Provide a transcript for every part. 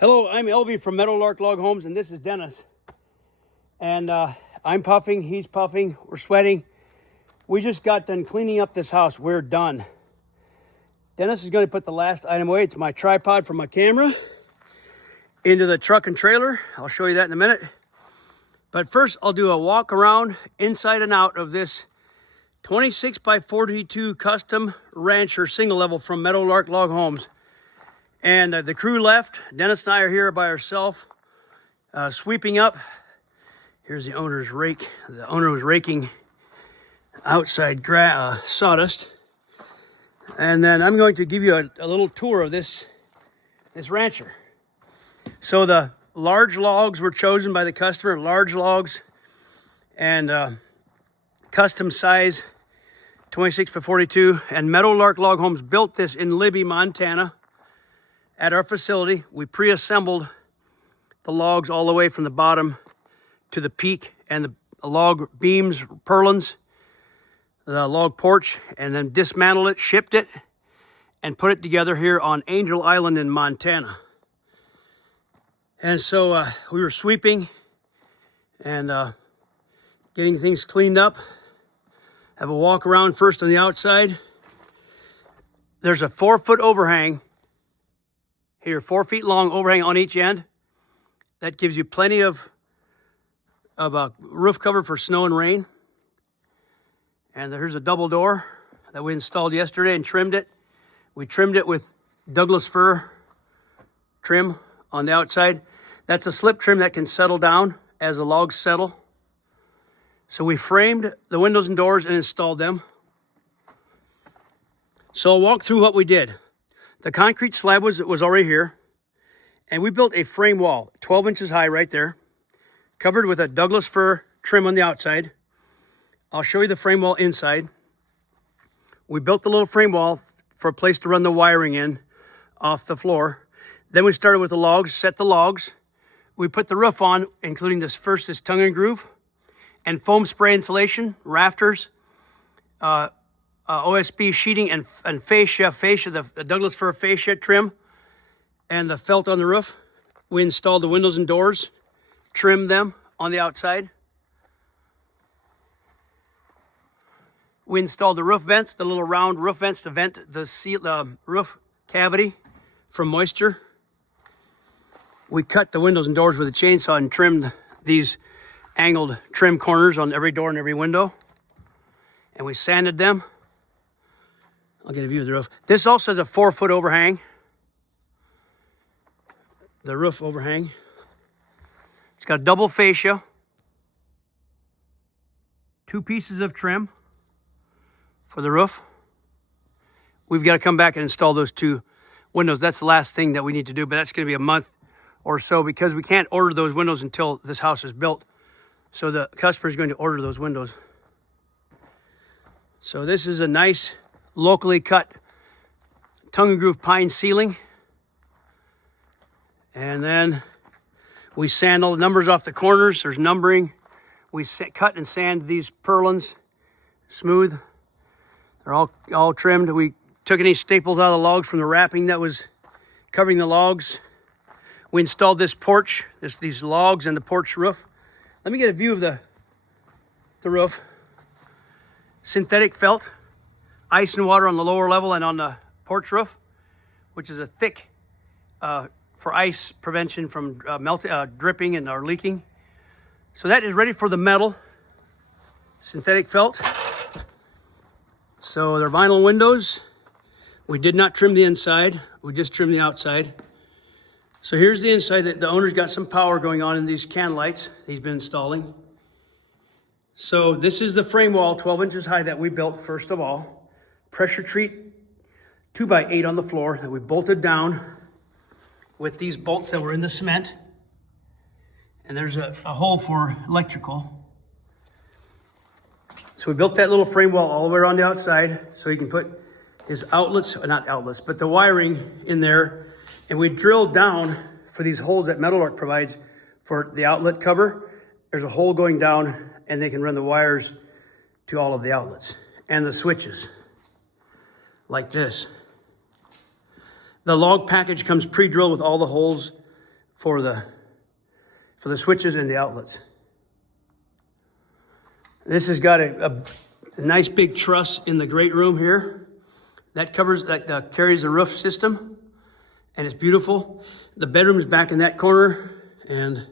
Hello, I'm Elvie from Meadowlark Log Homes, and this is Dennis. And I'm puffing, he's puffing, we're sweating. We just got done cleaning up this house. We're done. Dennis is going to put the last item away. It's my tripod for my camera into the truck and trailer. I'll show you that in a minute. But first, I'll do a walk around inside and out of this 26 by 42 custom rancher single level from Meadowlark Log Homes. And the crew left. Dennis and I are here by ourselves, sweeping up. Here's the owner's rake. The owner was raking outside sawdust. And then I'm going to give you a little tour of this rancher. So the large logs were chosen by the customer, large logs and custom size 26 by 42. And Meadowlark Log Homes built this in Libby, Montana. At our facility, we pre-assembled the logs all the way from the bottom to the peak and the log beams, purlins, the log porch, and then dismantled it, shipped it, and put it together here on Angel Island in Montana. And so we were sweeping and getting things cleaned up. Have a walk around first on the outside. There's a 4-foot overhang here, 4 feet long overhang on each end. That gives you plenty of roof cover for snow and rain. And here's a double door that we installed yesterday and trimmed it. We trimmed it with Douglas fir trim on the outside. That's a slip trim that can settle down as the logs settle. So we framed the windows and doors and installed them. So I'll walk through what we did. The concrete slab was already here, and we built a frame wall, 12 inches high right there, covered with a Douglas fir trim on the outside. I'll show you the frame wall inside. We built the little frame wall for a place to run the wiring in off the floor. Then we started with the logs, set the logs. We put the roof on, including this tongue and groove, and foam spray insulation, rafters, OSB sheeting and fascia, the Douglas fir fascia trim, and the felt on the roof. We installed the windows and doors, trimmed them on the outside. We installed the roof vents, the little round roof vents to vent the roof cavity from moisture. We cut the windows and doors with a chainsaw and trimmed these angled trim corners on every door and every window. And we sanded them. I'll get a view of the roof. This also has a 4-foot overhang. The roof overhang. It's got double fascia. 2 pieces of trim for the roof. We've got to come back and install those 2 windows. That's the last thing that we need to do, but that's going to be a month or so because we can't order those windows until this house is built. So the customer is going to order those windows. So this is a nice locally cut tongue and groove pine ceiling. And then we sand all the numbers off the corners. There's numbering. We cut and sand these purlins smooth. They're all trimmed. We took any staples out of the logs from the wrapping that was covering the logs. We installed this porch, these logs and the porch roof. Let me get a view of the roof. Synthetic felt, ice and water on the lower level and on the porch roof, which is a thick for ice prevention from dripping and or leaking. So that is ready for the metal, synthetic felt. So they're vinyl windows. We did not trim the inside. We just trimmed the outside. So here's the inside. The owner's got some power going on in these can lights he's been installing. So this is the frame wall, 12 inches high, that we built first of all. Pressure treat 2x8 on the floor that we bolted down with these bolts that were in the cement. And there's a hole for electrical. So we built that little frame wall all the way around the outside so he can put his outlets, not outlets, but the wiring in there. And we drilled down for these holes that Meadowlark provides for the outlet cover. There's a hole going down and they can run the wires to all of the outlets and the switches like this. The log package comes pre-drilled with all the holes for the switches and the outlets. This has got a nice big truss in the great room here. That covers, that carries the roof system, and it's beautiful. The bedroom is back in that corner, and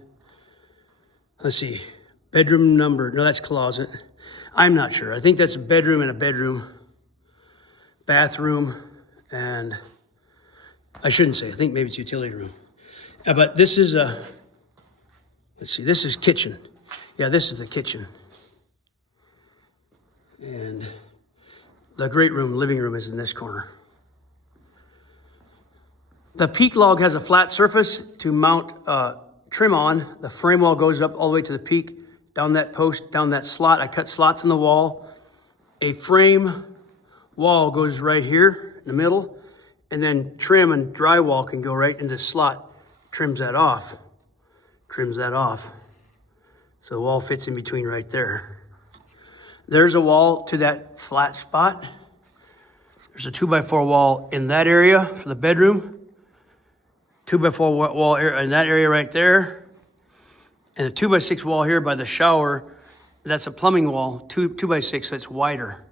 let's see, bedroom number, no, that's closet. I'm not sure. I think that's a bedroom and a bedroom, bathroom, and I shouldn't say, I think maybe it's utility room. But this is a, let's see, this is kitchen. Yeah, this is the kitchen. And the great room, living room is in this corner. The peak log has a flat surface to mount trim on. The frame wall goes up all the way to the peak, down that post, down that slot. I cut slots in the wall. A frame wall goes right here in the middle, and then trim and drywall can go right in this slot. Trims that off. Trims that off. So the wall fits in between right there. There's a wall to that flat spot. There's a 2x4 wall in that area for the bedroom. 2x4 wall in that area right there. And a 2x6 wall here by the shower. That's a plumbing wall, 2x6, so it's wider.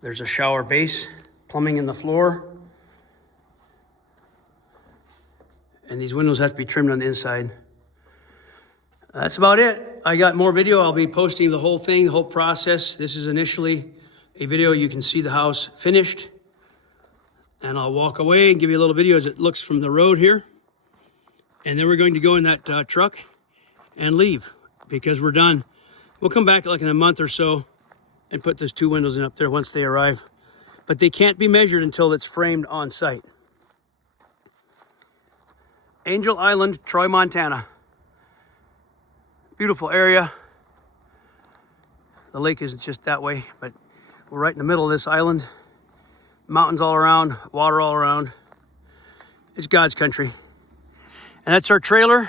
There's a shower base, plumbing in the floor. And these windows have to be trimmed on the inside. That's about it. I got more video. I'll be posting the whole thing, the whole process. This is initially a video. You can see the house finished. And I'll walk away and give you a little video as it looks from the road here. And then we're going to go in that truck and leave because we're done. We'll come back like in a month or so and put those 2 windows in up there once they arrive. But they can't be measured until it's framed on site. Angel Island, Troy, Montana. Beautiful area. The lake isn't just that way, but we're right in the middle of this island. Mountains all around, water all around. It's God's country. And that's our trailer.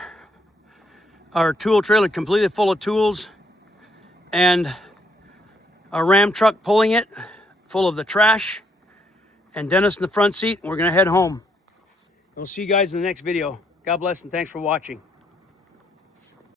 Our tool trailer completely full of tools. And a Ram truck pulling it, full of the trash. And Dennis in the front seat. We're gonna head home. We'll see you guys in the next video. God bless and thanks for watching.